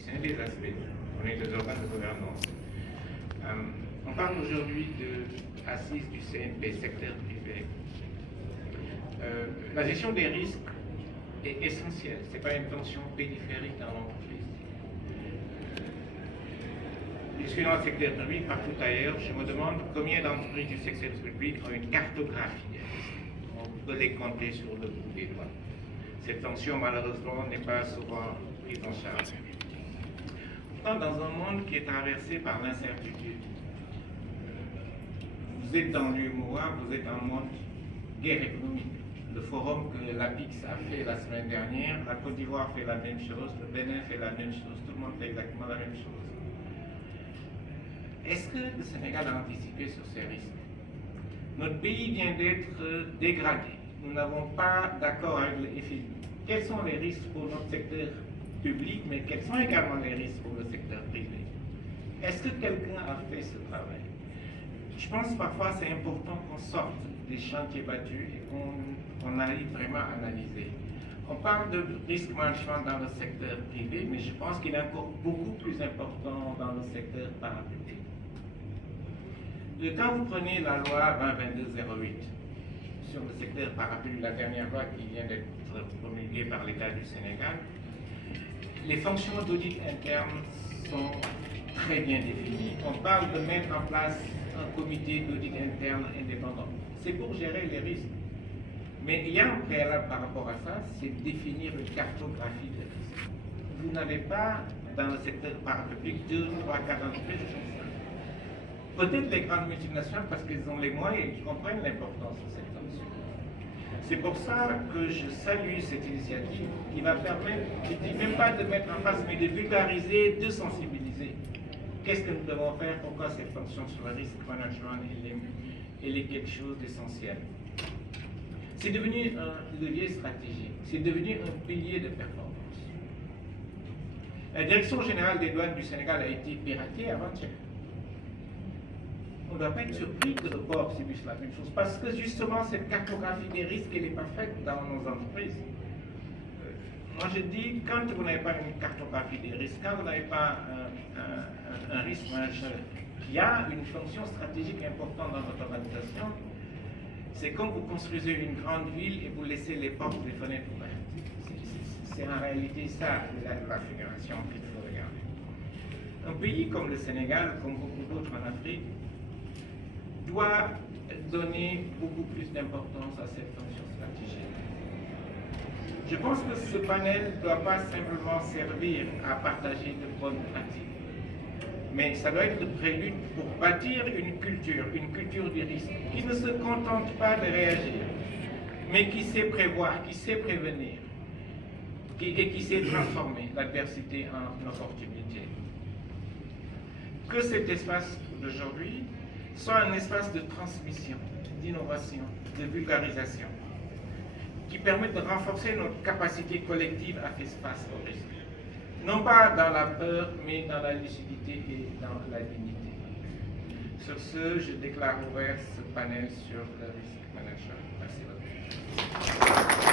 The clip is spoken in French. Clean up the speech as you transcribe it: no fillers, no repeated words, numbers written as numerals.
C'est un des aspects. On est des organes de gouvernance. On parle aujourd'hui de assise du CNP, secteur privé. La gestion des risques est essentielle. Ce n'est pas une fonction périphérique dans l'entreprise. Je suis dans le secteur public, partout ailleurs. Je me demande combien d'entreprises du secteur public ont une cartographie des risques. On peut les compter sur le bout des doigts. Cette fonction, malheureusement, n'est pas souvent prise en charge. Pourtant, dans un monde qui est traversé par l'incertitude, vous êtes dans l'UMOA, vous êtes en mode guerre économique. Le forum que l'APIX a fait la semaine dernière, la Côte d'Ivoire fait la même chose, le Bénin fait la même chose, tout le monde fait exactement la même chose. Est-ce que le Sénégal a anticipé sur ces risques? Notre pays vient d'être dégradé. Nous n'avons pas d'accord avec le FMI. Quels sont les risques pour notre secteur public, mais quels sont également les risques pour le secteur privé? Est-ce que quelqu'un a fait ce travail? Je pense parfois c'est important qu'on sorte des chantiers battus et qu'on aille vraiment analyser. On parle de risque management dans le secteur privé, mais je pense qu'il est encore beaucoup plus important dans le secteur parapublic. Quand vous prenez la loi 2022-08 sur le secteur parapublic, la dernière loi qui vient d'être promulguée par l'État du Sénégal, les fonctions d'audit interne sont très bien définies. On parle de mettre en place un comité d'audit interne indépendant. C'est pour gérer les risques. Mais il y a un préalable par rapport à ça, c'est définir une cartographie des risques. Vous n'avez pas, dans le secteur parapublic, 2, 3, 4 entreprises qui font ça. Peut-être les grandes multinationales, parce qu'elles ont les moyens et qu'ils comprennent l'importance de cette fonction. C'est pour ça que je salue cette initiative qui va permettre, je ne dis même pas de mettre en place, mais de vulgariser, de sensibiliser. Qu'est-ce que nous devons faire? Pourquoi cette fonction sur le risque management elle est quelque chose d'essentiel? C'est devenu un levier stratégique, c'est devenu un pilier de performance. La Direction générale des douanes du Sénégal a été piratée avant-hier. On ne doit pas être surpris que le port subisse la même chose, parce que justement cette cartographie des risques, elle n'est pas faite dans nos entreprises. Moi je dis, quand vous n'avez pas une cartographie des risques, quand vous n'avez pas un risque manager qui a une fonction stratégique importante dans votre organisation, c'est comme vous construisez une grande ville et vous laissez les portes et les fenêtres ouvertes. C'est en réalité ça la fédération qu'il faut regarder. Un pays comme le Sénégal, comme beaucoup d'autres en Afrique, doit donner beaucoup plus d'importance à cette fonction stratégique. Je pense que ce panel ne doit pas simplement servir à partager de bonnes pratiques, mais ça doit être le prélude pour bâtir une culture du risque, qui ne se contente pas de réagir, mais qui sait prévoir, qui sait prévenir, et qui sait transformer l'adversité en opportunité. Que cet espace d'aujourd'hui soit un espace de transmission, d'innovation, de vulgarisation, qui permette de renforcer notre capacité collective à faire face au risque. Non pas dans la peur, mais dans la lucidité et dans la dignité. Sur ce, je déclare ouvert ce panel sur le risque management. Merci beaucoup.